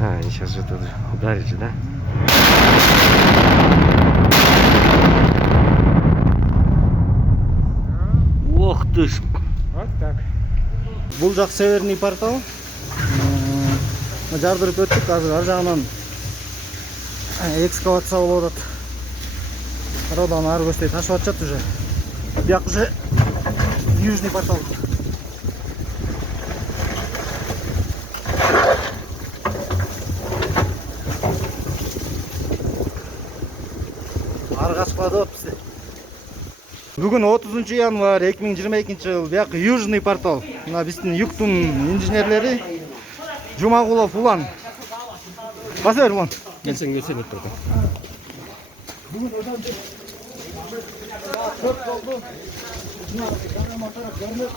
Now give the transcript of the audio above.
А, они сейчас же тут ударили, да? Ох ты ж! Вот так. Бул жак северный портал. Жардырып өттүк, азыр ар жагынан экскавация болуп атат. Родан ары көчтөй ташып атышат уже. Бияк уже южный портал. Ары качкыла деп атпыз. Бүгүн 30 январь 2022 жыл. Бияк южный портал. Мына биздин юктун инженерлери Жумагулов Улан. Басыр Улан. Келсең келсең деп тұрды. Бүгін одан көп болды. Мына мотор көрініп